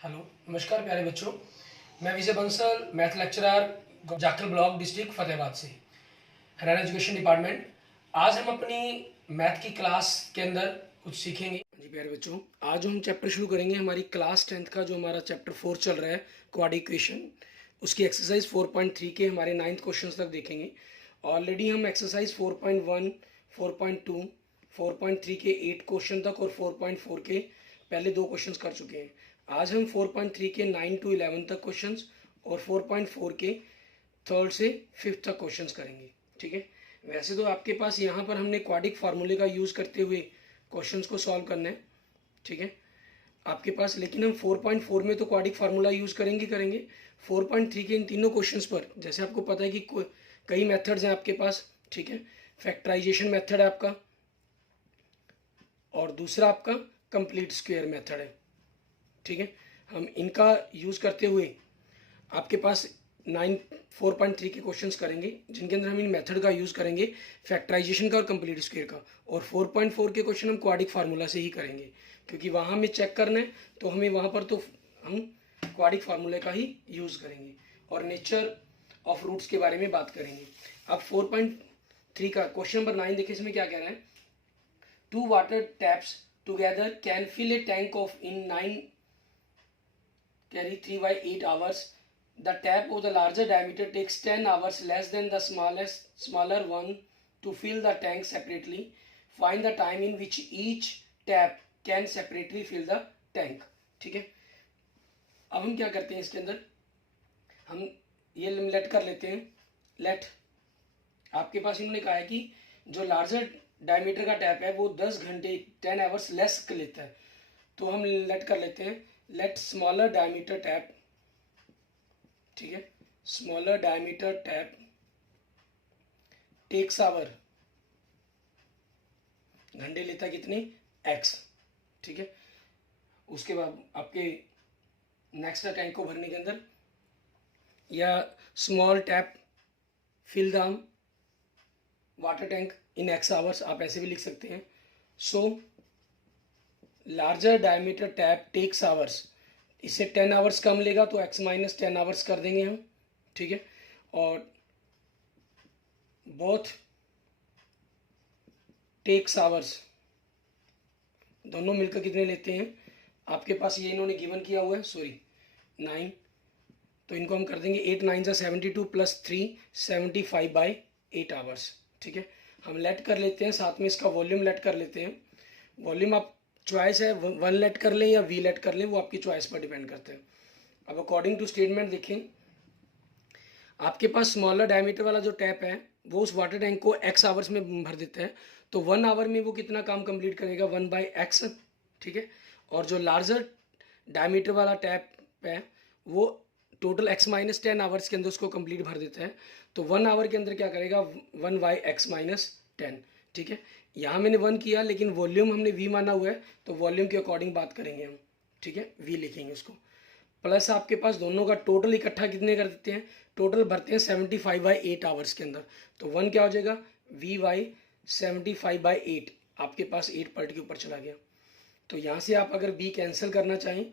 Hello, नमस्कार प्यारे बच्चों। मैं Vijay Bansal, math lecturer, Jakhal block, district Fatehabad से, हरियाणा एजुकेशन डिपार्टमेंट। आज हम अपनी मैथ की क्लास के अंदर कुछ सीखेंगे। जी प्यारे बच्चों, आज हम चैप्टर शुरू करेंगे हमारी क्लास 10th का, जो हमारा चैप्टर 4 चल रहा है, क्वाड इक्वेशन। उसकी एक्सरसाइज 4.3 के हमारे 9th क्वेश्चन तक देखेंगे। ऑलरेडी हम एक्सरसाइज 4.1, 4.2, 4.3 के 8 क्वेश्चन तक और 4.4 के पहले 2 क्वेश्चन कर चुके हैं। आज हम 4.3 के 9 to 11 तक क्वेश्चंस और 4.4 के 3rd से 5th तक क्वेश्चंस करेंगे। ठीक है, वैसे तो आपके पास यहाँ पर हमने क्वाड्रिक फार्मूले का यूज़ करते हुए क्वेश्चंस को सॉल्व करना है। ठीक है आपके पास, लेकिन हम 4.4 में तो क्वाड्रिक फार्मूला यूज़ करेंगे। 4.3 के इन तीनों क्वेश्चंस पर जैसे आपको पता है कि कई मेथड्स हैं आपके पास। ठीक है, फैक्टराइजेशन मेथड है आपका और दूसरा आपका कंप्लीट स्क्वायर मेथड है। ठीक है, हम इनका यूज़ करते हुए आपके पास 4.3 के क्वेश्चंस करेंगे, जिनके अंदर हम इन मेथड का यूज़ करेंगे, फैक्टराइजेशन का और कंप्लीट स्क्वायर का। और 4.4 के क्वेश्चन हम क्वाड्रिक फार्मूला से ही करेंगे, क्योंकि वहाँ हमें चेक करना है, तो हमें वहाँ पर तो हम क्वाड्रिक फार्मूले का ही यूज़ करेंगे और नेचर ऑफ रूट्स के बारे में बात करेंगे। अब 4.3 का क्वेश्चन नंबर 9 देखिए, इसमें क्या कह रहा है। 2 water taps together can fill a tank of in 9 carry 3 by 8 hours. The tap of the larger diameter takes 10 hours less than the smaller one to fill the tank separately. Find the time in which each tap can separately fill the tank. ठीक है, अब हम क्या करते हैं, इसके अंदर हम ये लेट कर लेते हैं। लेट आपके पास इन्होंने कहा है कि जो लार्जर डायमीटर का टैप है वो 10 घंटे 10 आवर्स लेस लेता है, तो हम लेट कर लेते हैं। लेट स्मॉलर डायमीटर टैप, ठीक है, smaller diameter tap takes hour, घंटे लेता कितने, x। ठीक है, उसके बाद आपके नेक्स्ट टैंक को भरने के अंदर, या small tap fill the water tank in x hours, आप ऐसे भी लिख सकते हैं। So larger diameter tap takes hours, इससे 10 आवर्स कम लेगा तो x माइनस 10 आवर्स कर देंगे हम। ठीक है, और बोथ टेक्स आवर्स, दोनों मिलकर कितने लेते हैं, आपके पास ये इन्होंने गिवन किया हुआ है, सॉरी 9, तो इनको हम कर देंगे 8 9 72 प्लस 3 75 बाई 8 आवर्स। ठीक है, हम लेट कर लेते हैं, साथ में इसका वॉल्यूम लेट कर लेते हैं। वॉल्यूम आप चॉइस है, 1 लेट कर लें या v लेट कर लें, वो आपकी चॉइस पर डिपेंड करते हैं। अब अकॉर्डिंग टू स्टेटमेंट देखें, आपके पास स्मॉलर डायमीटर वाला जो टैप है वो उस वाटर टैंक को x आवर्स में भर देता है, तो 1 आवर में वो कितना काम कंप्लीट करेगा, 1/x। ठीक है, और जो लार्जर डायमीटर वाला टैप है वो टोटल x माइनस 10 आवर्स के अंदर उसको कंप्लीट भर देता है, तो 1 आवर के अंदर क्या करेगा, 1/x माइनस 10। ठीक है, यहाँ मैंने 1 किया, लेकिन वॉल्यूम हमने v माना हुआ है, तो वॉल्यूम के अकॉर्डिंग बात करेंगे हम। ठीक है, v लिखेंगे उसको, प्लस आपके पास दोनों का टोटल इकट्ठा कितने कर देते हैं, टोटल भरते हैं 75/8 आवर्स के अंदर, तो 1 क्या हो जाएगा, v/75/8, आपके पास 8 पलट के ऊपर चला गया। तो यहाँ से आप अगर b कैंसिल करना चाहें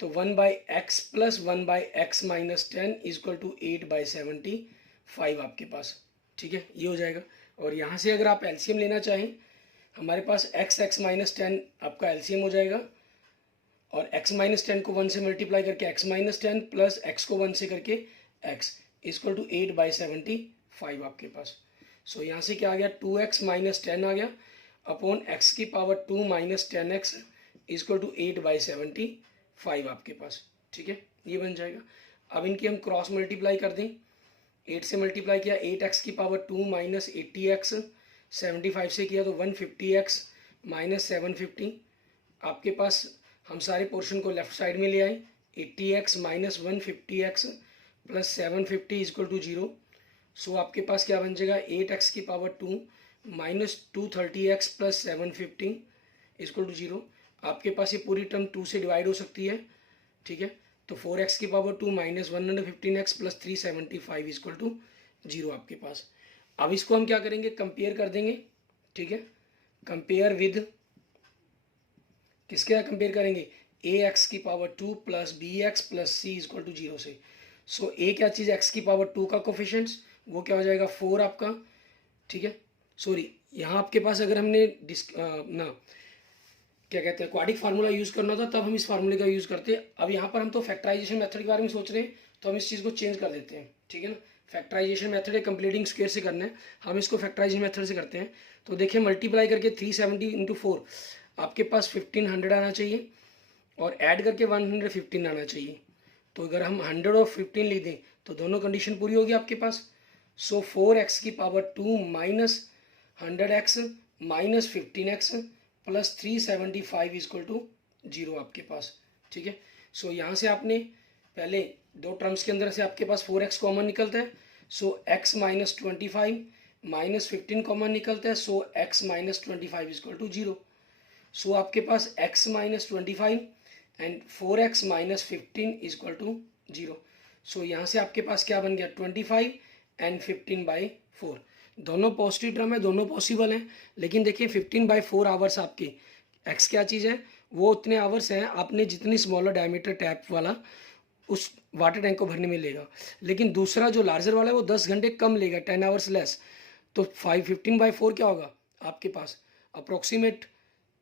तो 1/x plus 1/x minus 10 equal to 8/75 आपके पास। ठीक है, ये हो जाएगा। और यहाँ से अगर आप एलसीएम लेना चाहें, हमारे पास x माइनस 10 आपका एलसीएम हो जाएगा, और x माइनस 10 को 1 से मल्टीप्लाई करके x माइनस 10 प्लस x को 1 से करके x इजक्वल टू 8/75 आपके पास। सो यहाँ से क्या आ गया, 2x माइनस 10 आ गया अपॉन x की power 2 minus 10x equal to 8/75 आपके पास। ठीक है, ये बन जाएगा। अब इनकी हम क्रॉस मल्टीप्लाई कर दें, 8 से मल्टीप्लाई किया 8x की पावर 2 माइनस 80x, 75 से किया तो 150x माइनस 750। आपके पास हम सारे पोर्शन को लेफ्ट साइड में ले आए, 80x minus 150x plus 750 equal to 0। So आपके पास क्या बन जाएगा, 8x की power 2 minus 230x plus 750 equal to 0। आपके पास ये पूरी टर्म 2 से डिवाइड हो सकती है। ठीक है, तो 4x की power 2 minus 115x plus 375 equal to 0 आपके पास। अब इसको हम क्या करेंगे, कंपेयर कर देंगे। ठीक है, कंपेयर विद, किसके साथ कंपेयर करेंगे, ए एक्स की power 2 plus b x plus c equal to 0 से। सो ए क्या चीज़, एक्स की पावर 2 का कोफिशिएंट्स, वो क्या हो जाएगा 4 आपका, ठीक है। सॉरी, यहाँ आपके पास अगर हमने क्या कहते हैं क्वाड्रिक फार्मूला यूज़ करना था तब हम इस फार्मूले का यूज़ करते हैं। अब यहाँ पर हम तो फैक्टराइजेशन मेथड के बारे में सोच रहे हैं, तो हम इस चीज़ को चेंज कर देते हैं, ठीक है ना। फैक्टराइजेशन मेथड है कंप्लीटिंग स्क्वायर से करना है, हम इसको फैक्टराइजेशन मेथड से करते हैं। तो देखिए मल्टीप्लाई करके 370 इंटू 4 आपके पास 1500 आना चाहिए, और ऐड करके 115 आना चाहिए। तो अगर हम 100 और 15 लिख दें तो दोनों कंडीशन पूरी होगी आपके पास। सो 4x की power 2 minus 100x minus 15x plus 375 equal to 0 आपके पास, ठीक है। सो यहाँ से आपने पहले दो टर्म्स के अंदर से आपके पास 4x कॉमन निकलता है, so x minus 25 minus 15 common निकलता है, so x minus 25 equal to 0। So आपके पास x minus 25 and 4x minus 15 equal to 0। So यहाँ से आपके पास क्या बन गया 25 एंड 15/4। दोनों पॉजिटिव टर्म है, दोनों पॉसिबल हैं, लेकिन देखिए 15/4 आवर्स आपके x क्या चीज़ है, वो उतने आवर्स हैं आपने जितनी स्मॉलर डायमीटर टैप वाला उस वाटर टैंक को भरने में लेगा। लेकिन दूसरा जो लार्जर वाला है वो 10 घंटे कम लेगा, 10 आवर्स लेस। तो 15/4 क्या होगा आपके पास अप्रोक्सीमेट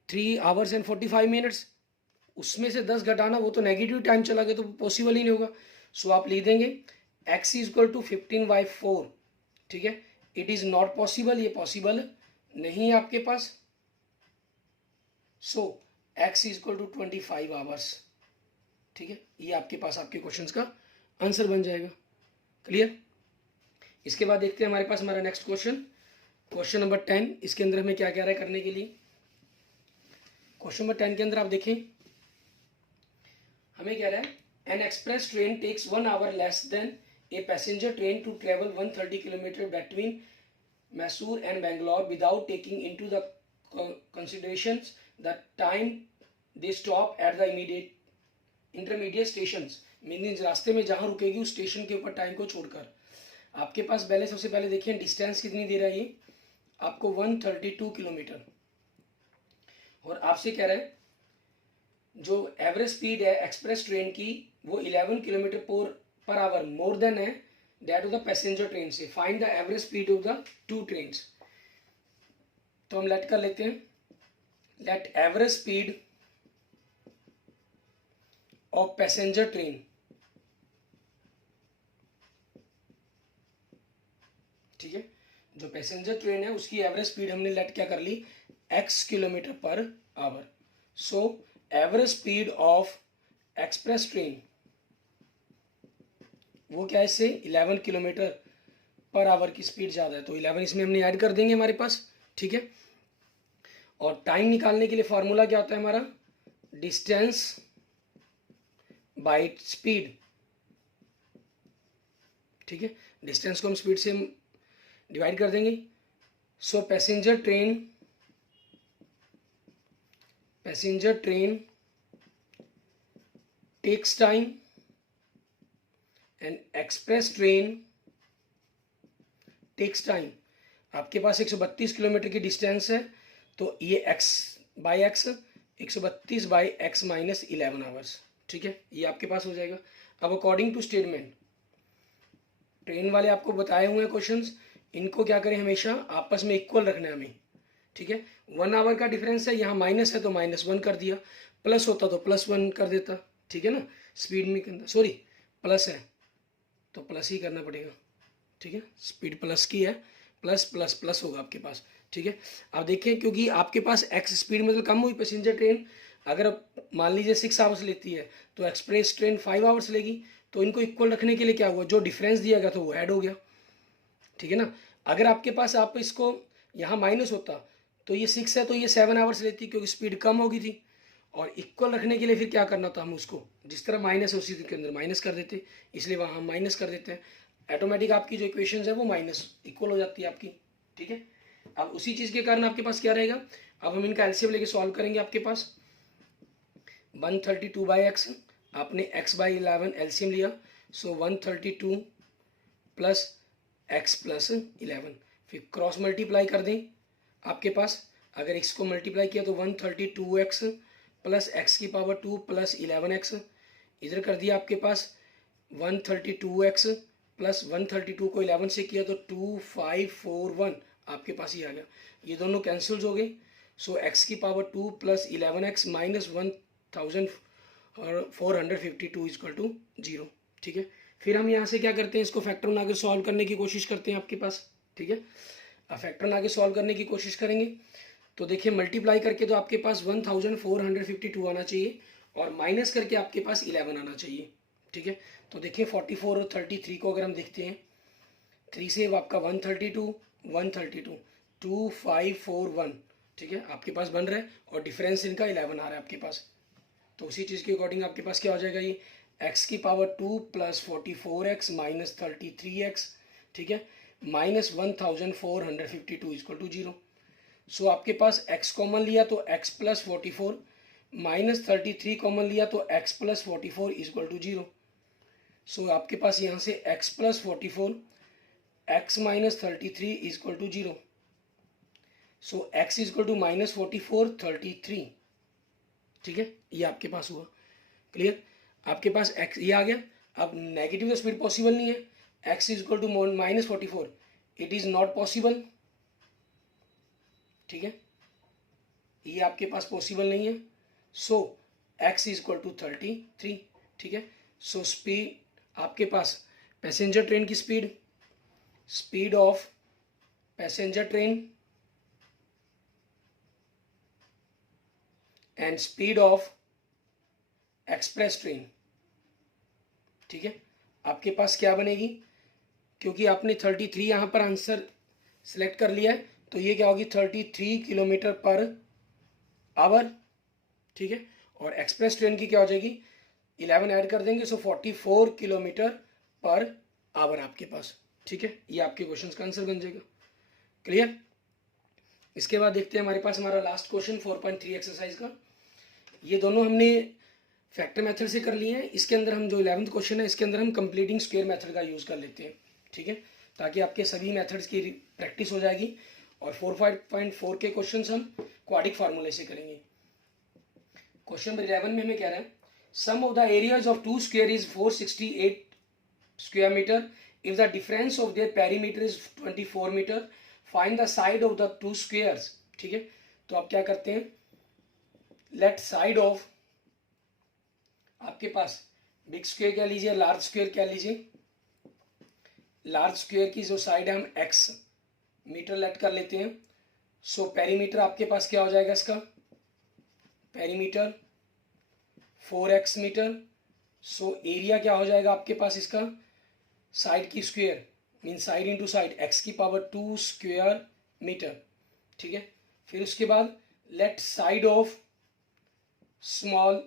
3 आवर्स एंड 45 मिनट्स। उसमें से 10 घटाना वो तो नेगेटिव टाइम चला गया, तो पॉसिबल ही नहीं होगा। सो आप लिख देंगे x इक्वल टू 15/4, ठीक है। इट इज़ नॉट पॉसिबल, ये पॉसिबल नहीं है आपके पास। सो x इक्वल टू 25 आवर्स, ठीक है। ये आपके पास आपके क्वेश्चंस का आंसर बन जाएगा। क्लियर। इसके बाद देखते हैं हमारे पास हमारा नेक्स्ट क्वेश्चन, क्वेश्चन नंबर 10। इसके अंदर हमें क्या कह रहा है करने के लिए। क्वेश्चन नंबर 10 के अंदर आप देखें हमें कह रहा है an express train takes 1 hour less than a passenger train to travel 130 kilometre between Mysore and Bangalore without taking into the considerations the time they stop at the intermediate stations. Means रास्ते में जहां रुकेगी उस स्टेशन के ऊपर टाइम को छोड़कर। आपके पास पहले सबसे पहले देखिए डिस्टेंस कितनी दे रहा है ये आपको 132 किलोमीटर, और आपसे कह रहा है जो एवरेज स्पीड है एक्सप्रेस ट्रेन की वो 11 kilometre per hour more than है that of the passenger train से। Find the average speed of the two trains. तो हम लेट कर लेते हैं, let average speed of passenger train, ठीक है। जो पैसेंजर ट्रेन है उसकी एवरेज स्पीड हमने लेट क्या कर ली x kilometre per our. So average speed of express train वो क्या है इससे 11 किलोमीटर पर आवर की स्पीड ज़्यादा है, तो 11 इसमें हमने ऐड कर देंगे हमारे पास, ठीक है। और टाइम निकालने के लिए फॉर्मूला क्या होता है हमारा डिस्टेंस बाय स्पीड, ठीक है। डिस्टेंस को हम स्पीड से डिवाइड कर देंगे। So passenger train takes time and express train takes time. आपके पास 132 किलोमीटर की डिस्टेंस है, तो ये x by x 132 by x minus 11 hours, ठीक है। ये आपके पास हो जाएगा। अब अकॉर्डिंग टू स्टेटमेंट ट्रेन वाले आपको बताए हुए हैं क्वेश्चंस, इनको क्या करें हमेशा आपस में इक्वल रखना है हमें, ठीक है। 1 आवर का डिफरेंस है, यहाँ माइनस है तो -1 कर दिया, प्लस होता तो +1 कर देता, ठीक है ना। स्पीड में सॉरी प्लस है तो प्लस ही करना पड़ेगा, ठीक है। स्पीड प्लस की है, प्लस प्लस प्लस होगा आपके पास, ठीक है। अब देखिए क्योंकि आपके पास x स्पीड मतलब कम हुई, पैसेंजर ट्रेन अगर मान लीजिए 6 आवर्स लेती है तो एक्सप्रेस ट्रेन 5 आवर्स लेगी, तो इनको इक्वल रखने के लिए क्या हुआ जो डिफरेंस दिया गया था वो ऐड हो गया, ठीक है ना। अगर आपके पास आप इसको यहाँ माइनस होता तो ये 6 है तो ये 7 आवर्स लेती क्योंकि स्पीड कम होगी थी, और इक्वल रखने के लिए फिर क्या करना था हम उसको जिस तरह माइनस है उसी के अंदर माइनस कर देते, इसलिए वहाँ हम माइनस कर देते हैं। ऑटोमेटिक आपकी जो इक्वेशंस है वो माइनस इक्वल हो जाती है आपकी, ठीक है। अब उसी चीज़ के कारण आपके पास क्या रहेगा, अब हम इनका एलसीएम लेके सॉल्व करेंगे। आपके पास 132 बाई एक्स, आपने x बाई 11 एलसीएम लिया, सो 132 प्लस x प्लस 11, फिर क्रॉस मल्टीप्लाई कर दें। आपके पास अगर x को मल्टीप्लाई किया तो 132x प्लस एक्स की पावर 2 प्लस 11x, इधर कर दिया आपके पास 132x प्लस 132 को 11 से किया तो 2541 आपके पास ही आ गया। ये दोनों कैंसिल्स हो गए। सो x की power 2 plus 11x minus 1452 equal to 0। ठीक है, फिर हम यहाँ से क्या करते हैं, इसको फैक्टर बना के सॉल्व करने की कोशिश करते हैं आपके पास। ठीक है, अब फैक्टर बना के सॉल्व करने की कोशिश करेंगे तो देखिए मल्टीप्लाई करके तो आपके पास 1452 आना चाहिए और माइनस करके आपके पास 11 आना चाहिए। ठीक है, तो देखिए 44 और 33 को अगर हम देखते हैं, 3 से आपका 132 132 2541, ठीक है, आपके पास बन रहा है और डिफरेंस इनका 11 आ रहा है आपके पास। तो उसी चीज़ के अकॉर्डिंग आपके पास क्या हो जाएगा, ये x की power 2 plus 44x minus 33x, ठीक है, माइनस 1452 इक्वल टू 0। सो आपके पास x कॉमन लिया तो x प्लस 44 माइनस 33 कॉमन लिया तो x plus 44 equal to 0। So आपके पास यहाँ से x plus 44 x minus 33 equal to 0। So x equal to minus 44 33। ठीक है, ये आपके पास हुआ। क्लियर, आपके पास x ये आ गया। अब नेगेटिव स्पीड पॉसिबल नहीं है, x equal to minus 44, it is not possible. ठीक है, ये आपके पास पॉसिबल नहीं है। So x equal to 33। ठीक है, सो स्पीड आपके पास पैसेंजर ट्रेन की speed of passenger train and speed of express train. ठीक है, आपके पास क्या बनेगी, क्योंकि आपने 33 यहाँ पर आंसर सेलेक्ट कर लिया है तो ये क्या होगी 33 किलोमीटर पर आवर। ठीक है, और एक्सप्रेस ट्रेन की क्या हो जाएगी 11 ऐड कर देंगे, सो 44 किलोमीटर पर आवर आपके पास। ठीक है, ये आपके क्वेश्चन का आंसर बन जाएगा। क्लियर, इसके बाद देखते हैं हमारे पास हमारा लास्ट क्वेश्चन 4.3 एक्सरसाइज का। ये दोनों हमने फैक्टर मेथड से कर लिए हैं। इसके अंदर हम जो 11th क्वेश्चन है इसके अंदर हम कंप्लीटिंग स्क्वायर मेथड का यूज़ कर लेते हैं। ठीक है, ताकि आपके सभी मेथड्स की प्रैक्टिस हो जाएगी और 4.4 के क्वेश्चन हम क्वाड्रिक फार्मूले से करेंगे। क्वेश्चन नंबर 11 में हमें कह रहा है sum of the areas of two square is 468 square metre if the difference of their perimeter is 24 metre, find the side of the two squares. ठीक है, तो आप क्या करते हैं, लेट साइड ऑफ आपके पास बिग स्क्वायर क्या लीजिए, लार्ज स्क्वायर क्या लीजिए, लार्ज स्क्वायर की जो साइड है हम x मीटर लेट कर लेते हैं। सो पेरीमीटर आपके पास क्या हो जाएगा, इसका perimeter 4x metre. So area क्या हो जाएगा आपके पास इसका, साइड की square mean side into side x की पावर 2 स्क्वायर मीटर। ठीक है, फिर उसके बाद let side of small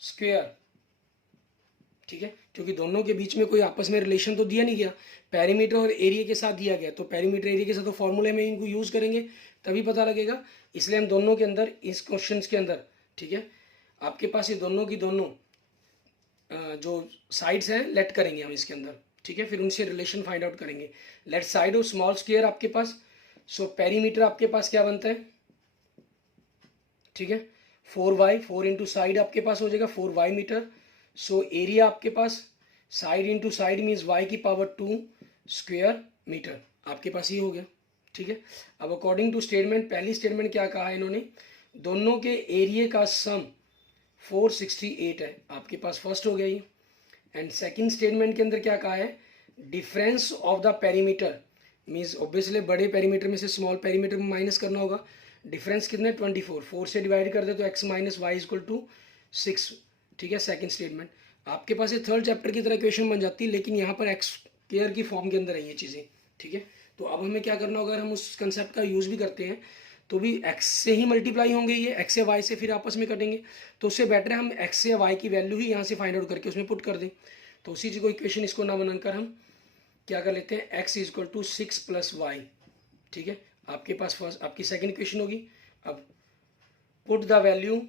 square. ठीक है, क्योंकि दोनों के बीच में कोई आपस में रिलेशन तो दिया नहीं गया, पेरीमीटर और एरिया के साथ दिया गया, तो पेरीमीटर एरिया के साथ तो फॉर्मूले में इनको यूज़ करेंगे तभी पता लगेगा। इसलिए हम दोनों के अंदर इस क्वेश्चंस के अंदर, ठीक है, आपके पास ये दोनों की दोनों जो साइड्स हैं लेट करेंगे हम इसके अंदर। ठीक है, फिर उनसे रिलेशन फाइंड आउट करेंगे। Let side of small square आपके पास, सो पेरीमीटर आपके पास क्या बनता है, ठीक है, 4y, 4 इंटू साइड आपके पास हो जाएगा 4y मीटर। सो एरिया आपके पास side into side means y की पावर 2 स्क्वायर मीटर आपके पास ही हो गया। ठीक है, अब अकॉर्डिंग टू स्टेटमेंट, पहली स्टेटमेंट क्या कहा है इन्होंने, दोनों के एरिया का सम 468 है, आपके पास फर्स्ट हो गया ये। एंड सेकंड स्टेटमेंट के अंदर क्या कहा है, difference of the perimeter means obviously बड़े पेरीमीटर में से स्मॉल पेरीमीटर में माइनस करना होगा। डिफरेंस कितना है 24, 4 से डिवाइड कर दे तो x minus y equal to 6। ठीक है, सेकंड स्टेटमेंट आपके पास ये थर्ड चैप्टर की तरह इक्वेशन बन जाती है, लेकिन यहाँ पर एक्स स्क्वायर की फॉर्म के अंदर है ये चीज़ें। ठीक है, तो अब हमें क्या करना होगा, अगर हम उस कंसेप्ट का यूज़ भी करते हैं तो भी x से ही मल्टीप्लाई होंगे, ये x से y से फिर आपस में कटेंगे, तो उससे बेटर है हम x से y की वैल्यू ही यहाँ से फाइंड आउट करके उसमें पुट कर दें। तो उसी चीज़ को इक्वेशन इसको ना बनाकर हम क्या कर लेते हैं, x equal to 6 plus y. ठीक है, आपके पास फर्स्ट आपकी सेकेंड इक्वेशन होगी। अब put the value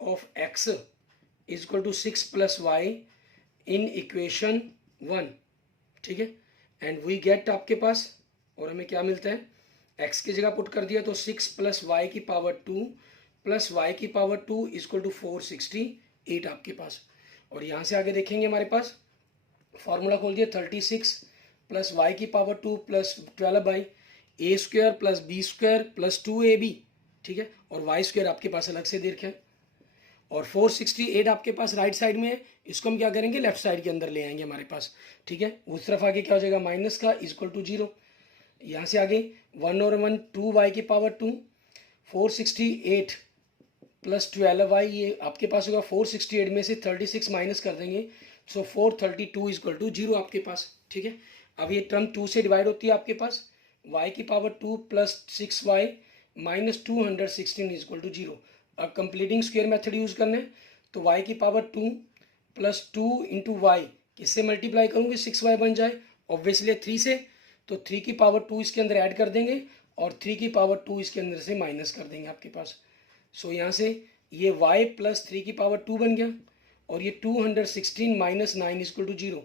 of x is equal to 6 plus y in equation 1। ठीक है, एंड वी गेट आपके पास, और हमें क्या मिलता है, x की जगह पुट कर दिया तो 6 प्लस वाई की पावर 2 प्लस वाई की पावर 2 इक्वल टू 468 आपके पास। और यहाँ से आगे देखेंगे हमारे पास फॉर्मूला खोल दिया 36 प्लस वाई की power 2 plus 12 by a square plus b square plus 2ab, ठीक है, और वाई स्क्वायर आपके पास अलग से दे रखे हैं। और 468 आपके पास राइट साइड में है, इसको हम क्या करेंगे लेफ्ट साइड के अंदर ले आएंगे हमारे पास, ठीक है। उस तरफ आगे क्या हो जाएगा माइनस का इक्वल टू 0। यहाँ से आगे 1 और 1 2 वाई की पावर 2 468 प्लस 12 वाई, ये आपके पास होगा 468 में से 36 माइनस कर देंगे, सो 432 इक्वल टू 0 आपके पास, ठीक है। अब ये टर्म 2 से डिवाइड होती है आपके पास, वाई की power 2 plus 6y minus 216 equal to 0। अब कंप्लीटिंग स्क्वायर मेथड यूज करना है, तो y की पावर 2 प्लस 2 इंटू वाई किससे मल्टीप्लाई करूँगी 6y बन जाए, ऑब्वियसली 3 से, तो 3 की पावर 2 इसके अंदर ऐड कर देंगे और 3 की पावर 2 इसके अंदर से माइनस कर देंगे आपके पास। सो यहाँ से ये y प्लस 3 की पावर 2 बन गया और ये 216 माइनस 9 इक्वल टू 0।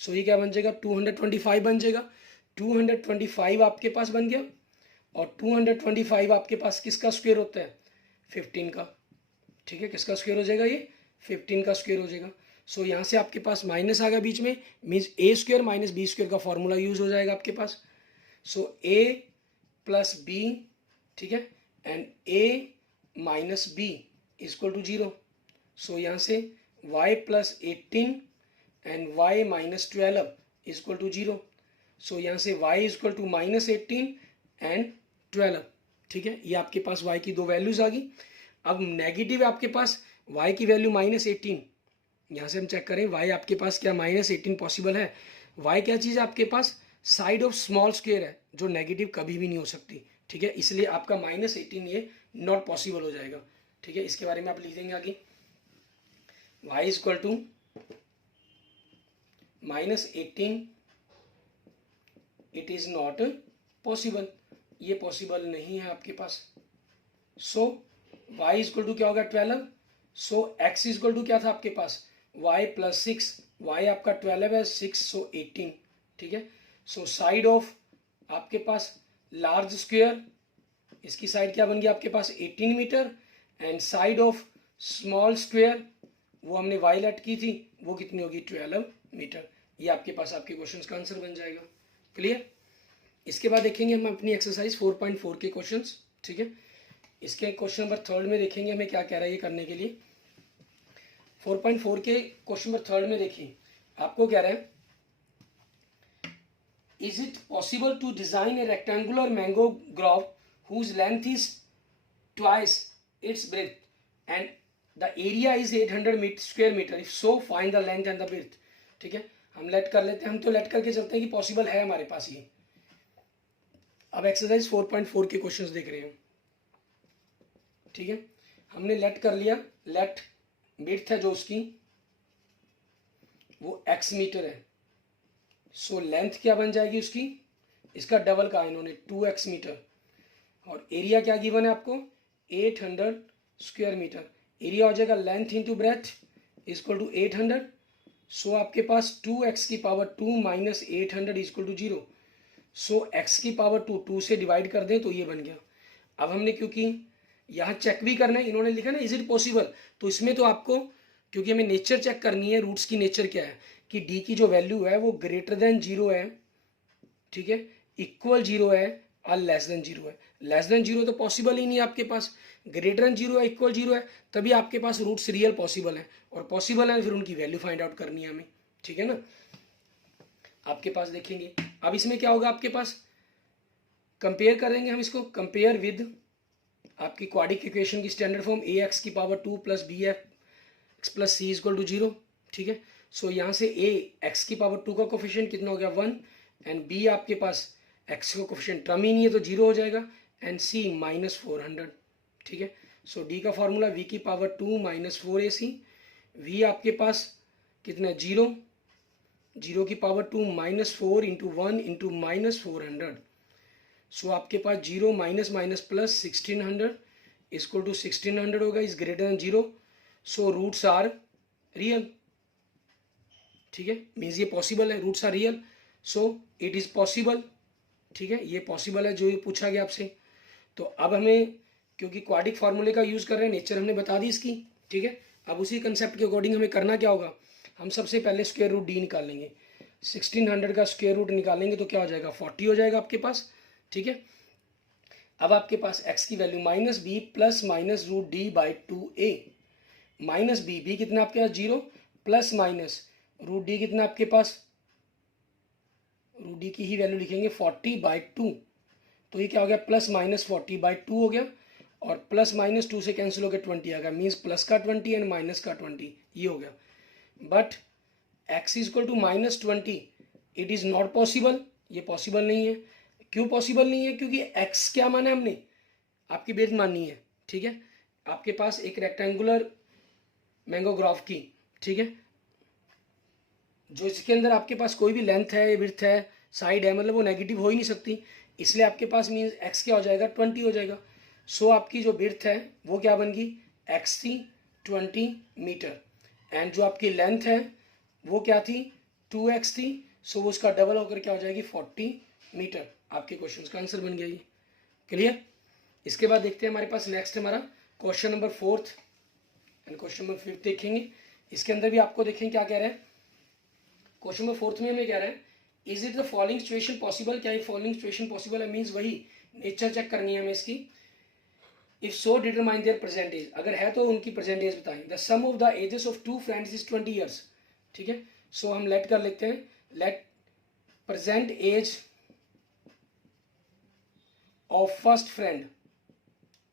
सो ये क्या बन जाएगा 225 बन जाएगा। 225 आपके पास बन गया और 225 आपके पास किसका स्क्वायर होता है 15 का, ठीक है, किसका स्क्वायर हो जाएगा ये 15 का स्क्वायर हो जाएगा। सो यहाँ से आपके पास माइनस आ गया बीच में, मीन्स ए स्क्वायर माइनस बी स्क्वायर का फॉर्मूला यूज हो जाएगा आपके पास। सो ए प्लस बी, ठीक है, and a minus b equal to 0। So यहाँ से y plus 18 and y minus 12 equal to 0। So यहाँ से y equal to minus 18 and 12, ठीक है, ये आपके पास y की दो वैल्यूज आ गई। अब नेगेटिव है आपके पास y की वैल्यू माइनस 18, यहाँ से हम चेक करें y आपके पास क्या माइनस 18 पॉसिबल है। y क्या चीज़ है आपके पास साइड ऑफ स्मॉल स्क्वायर है जो नेगेटिव कभी भी नहीं हो सकती, ठीक है, इसलिए आपका माइनस 18 ये नॉट पॉसिबल हो जाएगा, ठीक है। इसके बारे में आप लिख देंगे आगे y equal to minus 18 it is not possible, ये पॉसिबल नहीं है आपके पास। सो y इक्वल टू क्या होगा 12। सो x इक्वल टू क्या था आपके पास y प्लस 6, y आपका 12 है 6, सो 18, ठीक है। सो साइड ऑफ आपके पास लार्ज स्क्वायर, इसकी साइड क्या बन गया आपके पास 18 metre, and side of small square वो हमने y लेट की थी वो कितनी होगी 12 मीटर। ये आपके पास आपके क्वेश्चंस का आंसर बन जाएगा। क्लियर। इसके बाद देखेंगे हम अपनी एक्सरसाइज 4.4 के क्वेश्चंस, ठीक है। इसके क्वेश्चन नंबर 3 में देखेंगे हमें क्या कह रहा है ये करने के लिए। 4.4 के क्वेश्चन नंबर 3 में देखिए आपको कह रहा है is it possible to design a rectangular mango grove whose length is twice its breadth and the area is 800 square meter, if so find the length and the breadth, ठीक है। हम let कर लेते हैं, हम तो लेट करके चलते हैं कि पॉसिबल है हमारे पास ये। अब एक्सरसाइज 4.4 के क्वेश्चंस देख रहे हैं, ठीक है। हमने लेट कर लिया, लेट ब्रेडथ है जो उसकी वो x मीटर है, सो लेंथ क्या बन जाएगी उसकी, इसका डबल कहा इन्होंने 2x मीटर, और एरिया क्या गिवन है आपको 800 स्क्वायर मीटर। एरिया हो जाएगा length into breadth equal to 800। So आपके पास 2x की power 2 minus 800 equal to 0। So x की पावर 2 2 से डिवाइड कर दें तो ये बन गया। अब हमने क्योंकि यहाँ चेक भी करना है, इन्होंने लिखा ना इज इट पॉसिबल, तो इसमें तो आपको क्योंकि हमें नेचर चेक करनी है, रूट्स की नेचर क्या है कि d की जो वैल्यू है वो ग्रेटर देन 0 है, ठीक है, इक्वल 0 है और लेस देन 0 है। लेस देन 0 तो पॉसिबल ही नहीं है आपके पास, ग्रेटर देन 0 है इक्वल 0 है, तभी आपके पास रूट्स रियल पॉसिबल है, और पॉसिबल है फिर उनकी वैल्यू फाइंड आउट करनी है हमें, ठीक है ना। आपके पास देखेंगे अब इसमें क्या होगा आपके पास, कंपेयर करेंगे हम इसको, कंपेयर विद आपकी क्वाड्रिक इक्वेशन की स्टैंडर्ड फॉर्म ए एक्स की power 2 plus b x plus c equal to 0, ठीक है। सो यहाँ से ए एक्स की पावर 2 का कोफिशिएंट कितना हो गया 1, एंड बी आपके पास एक्स का कोफिशिएंट टर्म ही नहीं है तो 0 हो जाएगा, एंड सी माइनस 400, ठीक है। सो डी का फॉर्मूला वी की पावर 2 माइनस 4ac, वी आपके पास कितना 0, 0 की power 2 minus 4 into 1 into minus 400। So आपके पास 0 minus minus plus 1600 equal to 1600 होगा, is greater than 0। So roots are real, ठीक है, मीन्स ये पॉसिबल है, roots are real, so it is possible, ठीक है, ये पॉसिबल है जो ये पूछा गया आपसे। तो अब हमें क्योंकि क्वाड्रिक फार्मूले का यूज़ कर रहे हैं, नेचर हमने बता दी इसकी, ठीक है। अब उसी कंसेप्ट के अकॉर्डिंग हमें करना क्या होगा, हम सबसे पहले स्क्वायर रूट डी निकाल लेंगे। 1600 का स्क्वायर रूट निकालेंगे तो क्या हो जाएगा, 40 हो जाएगा आपके पास, ठीक है। अब आपके पास x की value minus b plus minus root d by 2a, minus b कितना आपके पास 0, प्लस माइनस रूट डी कितना आपके पास, रूट डी की ही वैल्यू लिखेंगे 40/2, तो ये क्या हो गया, प्लस माइनस 40/2 हो गया, और प्लस माइनस 2 से कैंसिल हो गया 20 आ गया, मीन्स प्लस का 20 एंड माइनस का 20, ये हो गया। But x is equal to -20, it is not possible, ये पॉसिबल नहीं है। क्यों पॉसिबल नहीं है, क्योंकि x क्या माना है हमने, आपकी बेस माननी है, ठीक है। आपके पास एक रेक्टेंगुलर मैंगोग्राफ की, ठीक है, जो इसके अंदर आपके पास कोई भी लेंथ है, विड्थ है, साइड है, मतलब वो नेगेटिव हो ही नहीं सकती, इसलिए आपके पास मीन्स x क्या हो जाएगा, 20 हो जाएगा। सो आपकी जो विड्थ है वो क्या बन गई, x थी 20 मीटर, एंड जो आपकी लेंथ है वो क्या थी, 2x थी, सो वो उसका डबल होकर क्या हो जाएगी, 40 मीटर। आपके क्वेश्चन का आंसर बन गया ये, क्लियर। इसके बाद देखते हैं हमारे पास नेक्स्ट हमारा question number 4 and question number 5 देखेंगे। इसके अंदर भी आपको देखें क्या कह रहे हैं, क्वेश्चन नंबर 4 में हमें कह रहा है, is it the following situation possible, क्या ये फॉलोइंग सिचुएशन पॉसिबल है, मीन्स वही नेचर चेक करनी है हमें इसकी। If so determine their present age, अगर है तो उनकी प्रेजेंट एज बताएं। The sum of the ages of two friends is 20 years, ठीक है। सो हम लेट कर लेते हैं, let present age of first friend,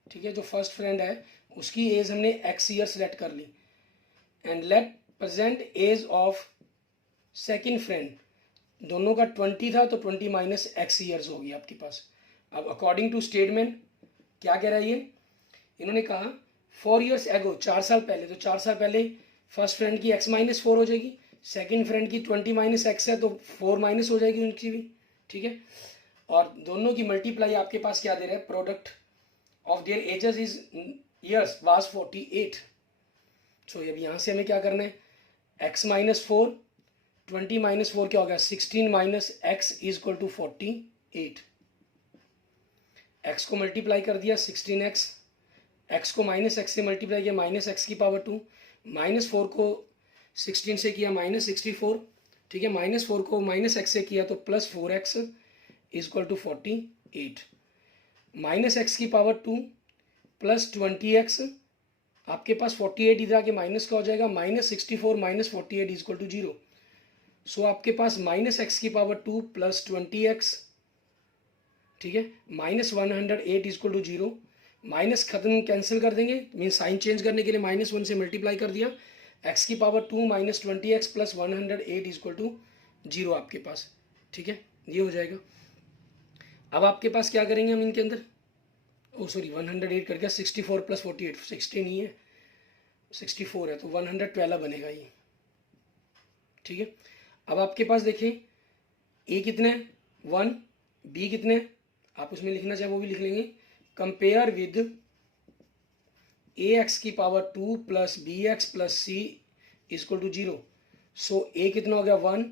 ठीक है, जो फर्स्ट फ्रेंड है उसकी एज हमने x ईयर्स लेट कर ली, and let present age of second friend, दोनों का 20 था तो 20 माइनस x ईयर्स हो गया आपके पास। अब अकॉर्डिंग टू स्टेटमेंट क्या कह रहा है ये, इन्होंने कहा 4 ईयर्स एगो, 4 साल पहले, तो 4 साल पहले फर्स्ट फ्रेंड की x माइनस 4 हो जाएगी, सेकेंड फ्रेंड की 20 माइनस x है तो 4 माइनस हो जाएगी उनकी भी, ठीक है। और दोनों की मल्टीप्लाई आपके पास क्या दे रहा है, product of their edges is years was 48। सो अब यहाँ से हमें क्या करना है, x माइनस 4, 20 माइनस 4 क्या होगा, 16 minus x is equal to 48। x को मल्टीप्लाई कर दिया 16x, x को माइनस x से मल्टीप्लाई किया माइनस x की पावर 2, माइनस 4 को 16 से किया माइनस 64, ठीक है, माइनस 4 को माइनस x से किया तो plus 4x is equal to 48, minus x की पावर 2 प्लस 20x, आपके पास 48 इधर आके माइनस का हो जाएगा, minus 64 minus 48 is equal to 0। So आपके पास माइनस x की पावर 2 प्लस 20x, ठीक है, minus 108 is equal to 0, minus खत्म कैंसिल कर देंगे, मीन साइन चेंज करने के लिए -1 से मल्टीप्लाई कर दिया, x की power 2 minus 20x plus 108 is equal to 0 आपके पास, ठीक है, ये हो जाएगा। अब आपके पास क्या करेंगे हम इनके अंदर, ओ सॉरी 108 कर गया, 64 प्लस 48 60 नहीं है, 64 है तो 112 बनेगा ये, ठीक है। अब आपके पास देखें a कितने 1, b कितने, आप उसमें लिखना चाहे वो भी लिख लेंगे, कंपेयर विद ax की power 2 plus bx plus c equal to 0। So a कितना हो गया 1,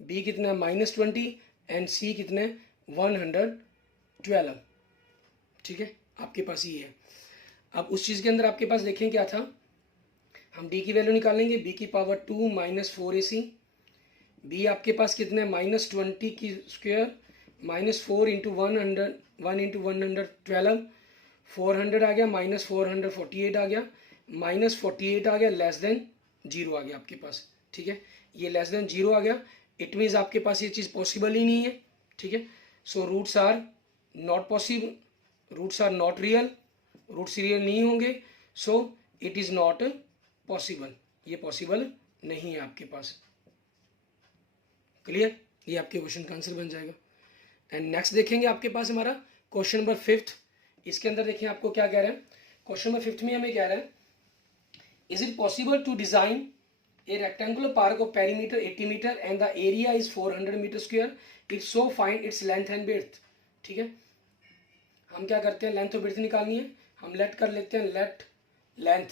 b कितना है -20 एंड c कितने 112, ठीक है, आपके पास ये है। अब उस चीज़ के अंदर आपके पास देखें क्या था, हम d की वैल्यू निकालेंगे, b की पावर 2 माइनस 4ac, b आपके पास कितने -20 की स्क्वायर -4 इंटू 1 इंटू 112, 400 आ गया, माइनस 448 आ गया, -48 आ गया, लेस देन 0 आ गया आपके पास, ठीक है, ये लेस देन 0 आ गया, इट मीन्स आपके पास ये चीज़ पॉसिबल ही नहीं है, ठीक है। So roots are not possible, roots are not real, roots real नहीं होंगे, so it is not possible, ये पॉसिबल नहीं है आपके पास, क्लियर, ये आपके क्वेश्चन का आंसर बन जाएगा। एंड नेक्स्ट देखेंगे आपके पास हमारा क्वेश्चन नंबर 5, इसके अंदर देखिए आपको क्या कह रहे हैं, क्वेश्चन नंबर 5 में हमें कह रहे हैं, is it possible to design a rectangular park of perimeter 80 metre and the area is 400 metre square, its so find its length and width, ठीक है। हम क्या करते हैं, लेंथ और विड्थ निकालनी है, हम लेट कर लेते हैं, let length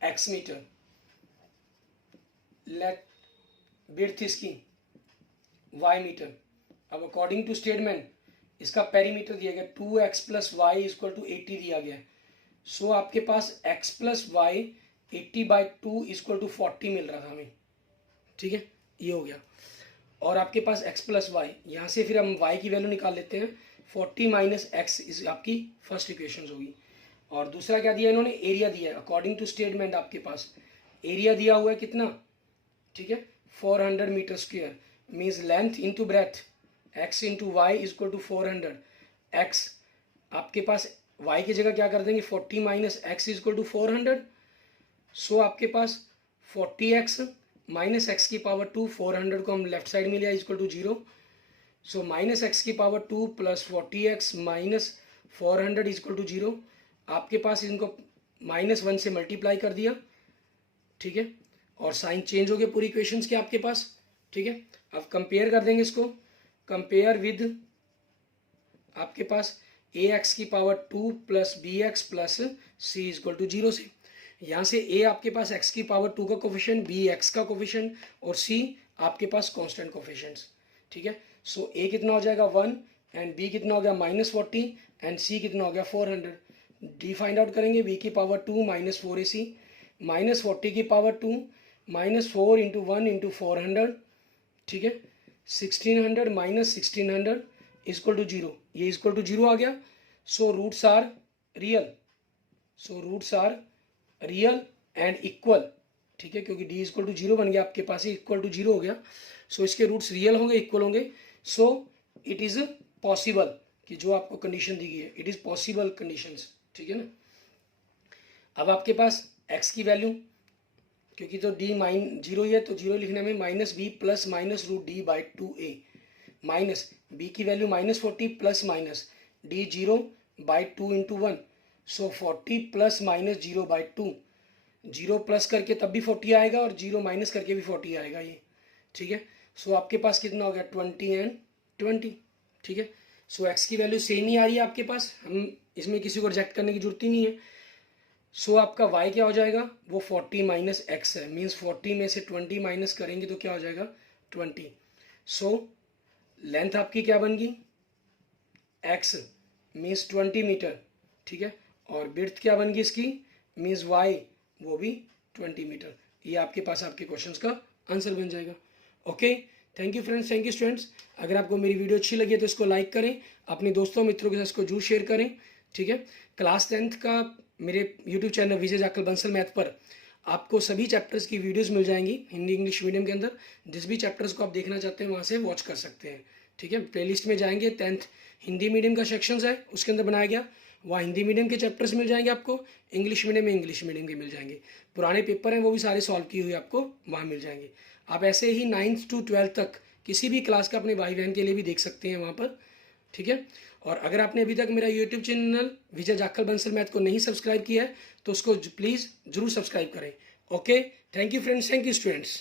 x metre, let width इसकी y मीटर। अब अकॉर्डिंग टू स्टेटमेंट इसका पेरीमीटर दिया गया 2x plus Y equal to 80 दिया गया है। सो आपके पास x plus y 80/2 equal to 40 मिल रहा था हमें, ठीक है, ये हो गया। और आपके पास x प्लस वाई, यहाँ से फिर हम y की वैल्यू निकाल लेते हैं, 40 माइनस एक्स इस आपकी फर्स्ट इक्वेशन होगी। और दूसरा क्या दिया इन्होंने, एरिया दिया है। अकॉर्डिंग टू स्टेटमेंट आपके पास एरिया दिया हुआ है कितना, ठीक है, 400 metre square, means length into breadth, x into y equal to 400। x आपके पास y की जगह क्या कर देंगे, 40 minus X equal to 400। So आपके पास 40x माइनस एक्स की पावर 2, 400 को हम लेफ्ट साइड में लिया equal to 0। So minus X की power 2 plus 40x minus 400 equal to 0। आपके पास इनको -1 से मल्टीप्लाई कर दिया, ठीक है, और साइन चेंज हो गए पूरी इक्वेशंस के आपके पास, ठीक है। अब कंपेयर कर देंगे इसको, कंपेयर विद आपके पास ax की power 2 plus bx plus c equal to 0 से। यहाँ से a आपके पास x की पावर 2 का कोफिशिएंट, b x का कोफिशिएंट और c आपके पास कांस्टेंट कोफिशिएंट्स, ठीक है। सो a कितना हो जाएगा 1 एंड b कितना हो गया -40 एंड c कितना हो गया 400। d फाइंड आउट करेंगे, b की पावर 2 माइनस 4ac माइनस 40 की पावर 2 माइनस 4 इंटू 1 इंटू 400, ठीक है, 1600 माइनस 1600 इक्वल टू 0, ये इक्वल टू 0 आ गया। So roots are real, so roots are real and equal, ठीक है, क्योंकि d इक्वल टू 0 बन गया आपके पास, इक्वल टू 0 हो गया। सो इसके रूट्स रियल होंगे, इक्वल होंगे। सो इट इज़ पॉसिबल कि जो आपको कंडीशन दी गई है, इट इज़ पॉसिबल कंडीशंस, ठीक है ना। अब आपके पास x की वैल्यू, क्योंकि तो d -0 ही है तो 0 लिखने में -b plus minus root d by 2a, minus b की value -40 plus minus d 0/2 into 1। सो 40 प्लस माइनस 0/2, 0 प्लस करके तब भी 40 आएगा और 0 माइनस करके भी 40 आएगा ये, ठीक है। सो आपके पास कितना हो गया 20 एंड 20, ठीक है। सो x की वैल्यू सेम ही आ रही है आपके पास, हम इसमें किसी को रिजेक्ट करने की जरूरत ही नहीं है। सो आपका y क्या हो जाएगा, वो 40 माइनस एक्स है, मीन्स 40 में से 20 माइनस करेंगे तो क्या हो जाएगा 20। सो लेंथ आपकी क्या बन गई, x मीन्स 20 मीटर, ठीक है, और विड्थ क्या बन गई इसकी, मीन्स y वो भी 20 मीटर। ये आपके पास आपके क्वेश्चंस का आंसर बन जाएगा। Okay, thank you friends, thank you students. अगर आपको मेरी वीडियो अच्छी लगी है तो इसको लाइक करें, अपने दोस्तों मित्रों के साथ इसको जरूर शेयर करें, ठीक है। क्लास 10th का मेरे यूट्यूब चैनल विजय जाखल बंसल मैथ पर आपको सभी चैप्टर्स की वीडियोस मिल जाएंगी हिंदी इंग्लिश मीडियम के अंदर। जिस भी चैप्टर्स को आप देखना चाहते हैं वहाँ से वॉच कर सकते हैं, ठीक है। प्लेलिस्ट में जाएंगे, 10th हिंदी मीडियम का सेक्शंस है उसके अंदर बनाया गया, वहाँ हिंदी मीडियम के चैप्टर्स मिल जाएंगे आपको, इंग्लिश मीडियम में इंग्लिश मीडियम के मिल जाएंगे, पुराने पेपर हैं वो भी सारे सॉल्व किए हुए आपको वहाँ मिल जाएंगे। आप ऐसे ही 9th to 12th तक किसी भी क्लास का अपने भाई बहन के लिए भी देख सकते हैं वहाँ पर, ठीक है। और अगर आपने अभी तक मेरा यूट्यूब चैनल विजय जाखल बंसल मैथ को नहीं सब्सक्राइब किया है तो उसको प्लीज़ जरूर सब्सक्राइब करें। Okay, thank you friends, thank you students.